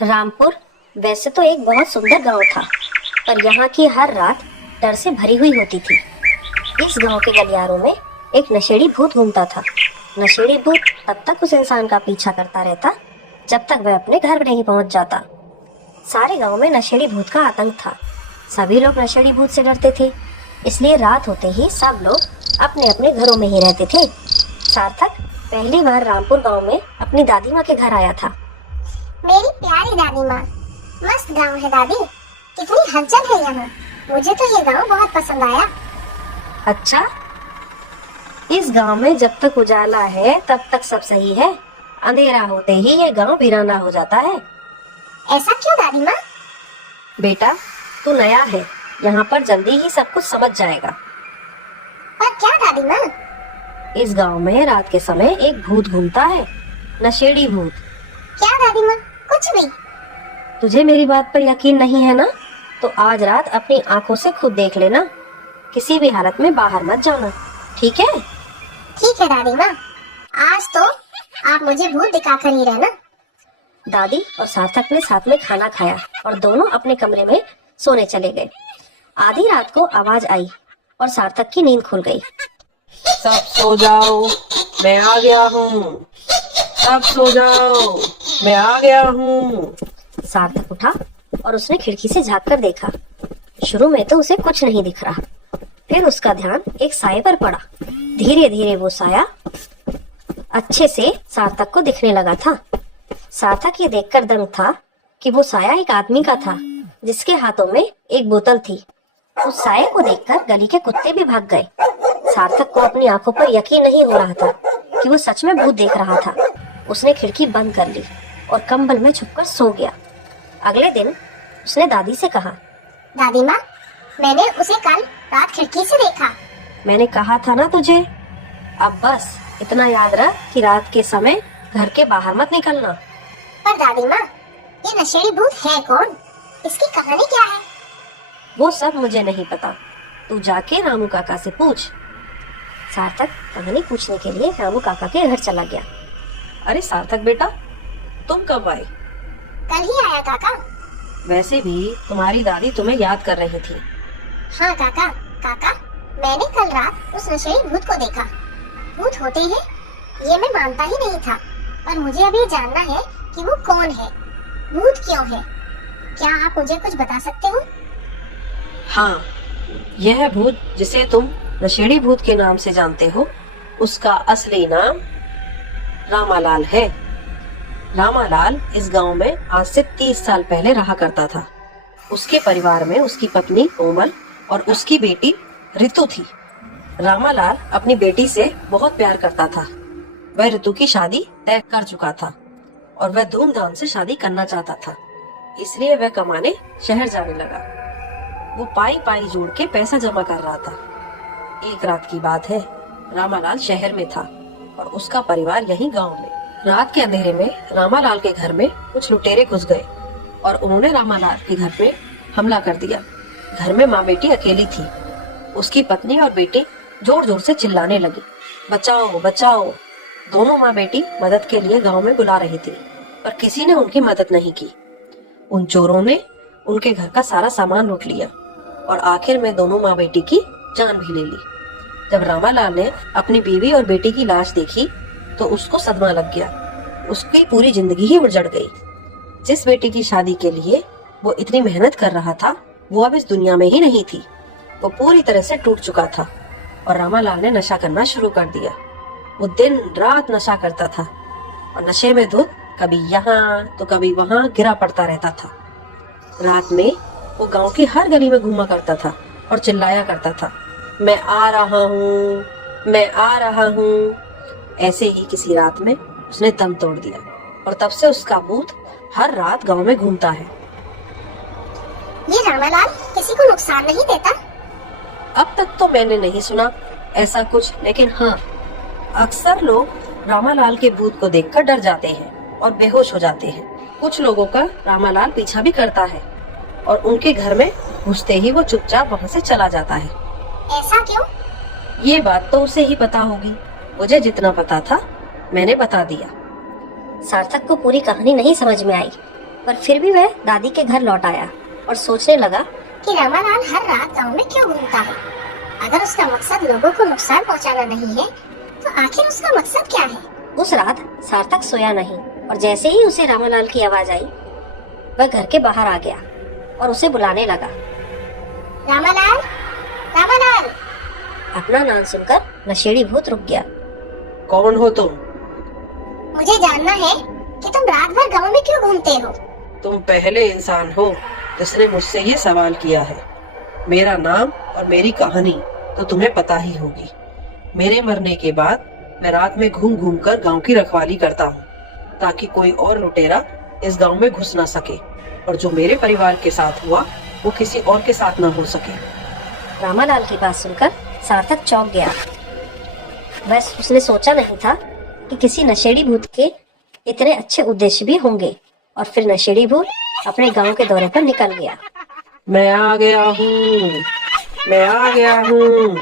रामपुर वैसे तो एक बहुत सुंदर गांव था, पर यहाँ की हर रात डर से भरी हुई होती थी। इस गांव के गलियारों में एक नशेड़ी भूत घूमता था। नशेड़ी भूत तब तक उस इंसान का पीछा करता रहता जब तक वह अपने घर नहीं पहुंच जाता। सारे गांव में नशेड़ी भूत का आतंक था। सभी लोग नशेड़ी भूत से डरते थे, इसलिए रात होते ही सब लोग अपने अपने घरों में ही रहते थे। सार्थक पहली बार रामपुर गांव में अपनी दादी माँ के घर आया था। मेरी प्यारी दादी माँ, मस्त गांव है दादी, कितनी हलचल है यहाँ। मुझे तो ये गांव बहुत पसंद आया। अच्छा, इस गांव में जब तक उजाला है तब तक सब सही है, अंधेरा होते ही ये गांव वीराना हो जाता है। ऐसा क्यों दादी माँ? बेटा, तू नया है, यहाँ पर जल्दी ही सब कुछ समझ जाएगा। पर क्या दादी माँ? इस गांव में रात के समय एक भूत घूमता है, नशेड़ी भूत। क्या दादी माँ? कुछ भी। तुझे मेरी बात पर यकीन नहीं है ना? तो आज रात अपनी आंखों से खुद देख लेना। किसी भी हालत में बाहर मत जाना, ठीक है? ठीक है दादी माँ, आज तो आप मुझे भूत दिखाकर ही रहना। दादी और सार्थक ने साथ में खाना खाया और दोनों अपने कमरे में सोने चले गए। आधी रात को आवाज आई और सार्थक की नींद खुल गई। सब सो जाओ, मैं आ गया हूँ। सब सो जाओ, मैं आ गया हूँ। सार्थक उठा और उसने खिड़की से झांक कर देखा। शुरू में तो उसे कुछ नहीं दिख रहा, फिर उसका ध्यान एक साये पर पड़ा। धीरे धीरे वो साया अच्छे से सार्थक को दिखने लगा था। सार्थक ये देखकर दंग था कि वो साया एक आदमी का था, जिसके हाथों में एक बोतल थी। उस साये को देखकर गली के कुत्ते भी भाग गए। सार्थक को अपनी आंखों पर यकीन नहीं हो रहा था कि वो सच में भूत देख रहा था। उसने खिड़की बंद कर ली और कंबल में छुपकर सो गया। अगले दिन उसने दादी से कहा, दादी माँ, मैंने उसे कल रात खिड़की से देखा। मैंने कहा था ना तुझे। अब बस इतना याद रख कि रात के समय घर के बाहर मत निकलना। पर दादी माँ, ये नशेड़ी भूत है कौन? इसकी कहानी क्या है? वो सब मुझे नहीं पता, तू जाके रामू काका से पूछ। सार्थक कहानी पूछने के लिए रामू काका के घर चला गया। अरे सार्थक बेटा, तुम कब आए? कल ही आया काका। वैसे भी तुम्हारी दादी तुम्हें याद कर रही थी। हाँ काका, काका, मैंने कल रात उस नशेड़ी भूत को देखा। भूत होते हैं ये मैं मानता ही नहीं था, पर मुझे अभी जानना है कि वो कौन है, भूत क्यों है। क्या आप मुझे कुछ बता सकते हो? हाँ, यह भूत जिसे तुम नशेड़ी भूत के नाम से जानते हो, उसका असली नाम रामालाल है। रामालाल इस गांव में आज से 30 साल पहले रहा करता था। उसके परिवार में उसकी पत्नी कोमल और उसकी बेटी रितु थी। रामालाल अपनी बेटी से बहुत प्यार करता था। वह रितु की शादी तय कर चुका था और वह धूमधाम से शादी करना चाहता था, इसलिए वह कमाने शहर जाने लगा। वो पाई पाई जोड़ के पैसा जमा कर रहा था। एक रात की बात है, रामालाल शहर में था और उसका परिवार यहीं गांव में। रात के अंधेरे में रामालाल के घर में कुछ लुटेरे घुस गए और उन्होंने रामालाल के घर में हमला कर दिया। घर में माँ बेटी अकेली थी। उसकी पत्नी और बेटी जोर जोर से चिल्लाने लगी, बचाओ बचाओ। दोनों माँ बेटी मदद के लिए गांव में बुला रही थी, पर किसी ने उनकी मदद नहीं की। उन चोरों ने उनके घर का सारा सामान लूट लिया और आखिर में दोनों माँ बेटी की जान भी ले ली। जब रामालाल ने अपनी बीवी और बेटी की लाश देखी तो उसको सदमा लग गया। उसकी पूरी जिंदगी ही उजड़ गई। जिस बेटी की शादी के लिए वो इतनी मेहनत कर रहा था, वो अब इस दुनिया में ही नहीं थी। वो पूरी तरह से टूट चुका था और रामालाल ने नशा करना शुरू कर दिया। वो दिन रात नशा करता था और नशे में धुत कभी यहाँ तो कभी वहाँ गिरा पड़ता रहता था। रात में वो गांव की हर गली में घूमा करता था और चिल्लाया करता था, मैं आ रहा हूँ, मैं आ रहा हूँ। ऐसे ही किसी रात में उसने दम तोड़ दिया और तब से उसका भूत हर रात गांव में घूमता है। ये रामालाल किसी को नुकसान नहीं देता? अब तक तो मैंने नहीं सुना ऐसा कुछ, लेकिन हाँ, अक्सर लोग रामालाल के भूत को देखकर डर जाते हैं और बेहोश हो जाते हैं। कुछ लोगों का रामालाल पीछा भी करता है और उनके घर में घुसते ही वो चुपचाप वहाँ से चला जाता है। ऐसा क्यों? ये बात तो उसे ही पता होगी। मुझे जितना पता था मैंने बता दिया। सार्थक को पूरी कहानी नहीं समझ में आई, पर फिर भी वह दादी के घर लौट आया और सोचने लगा कि रामालाल हर रात गांव में क्यों घूमता है। अगर उसका मकसद लोगों को नुकसान पहुंचाना नहीं है तो आखिर उसका मकसद क्या है। उस रात सार्थक सोया नहीं और जैसे ही उसे रामालाल की आवाज आई वह घर के बाहर आ गया और उसे बुलाने लगा। रामालाल, रामालाल। अपना नाम सुनकर नशेड़ी भूत रुक गया। कौन हो तुम? मुझे जानना है कि तुम रात भर गांव में क्यों घूमते हो। तुम पहले इंसान हो जिसने मुझसे ये सवाल किया है। मेरा नाम और मेरी कहानी तो तुम्हें पता ही होगी। मेरे मरने के बाद मैं रात में घूम घूम कर गाँव की रखवाली करता हूँ ताकि कोई और लुटेरा इस गांव में घुस ना सके और जो मेरे परिवार के साथ हुआ वो किसी और के साथ ना हो सके। रामालाल की बात सुनकर सार्थक चौंक गया। बस उसने सोचा नहीं था कि किसी नशेड़ी भूत के इतने अच्छे उद्देश्य भी होंगे। और फिर नशेड़ी भूत अपने गांव के दौरे पर निकल गया। मैं आ गया हूँ, मैं आ गया हूँ।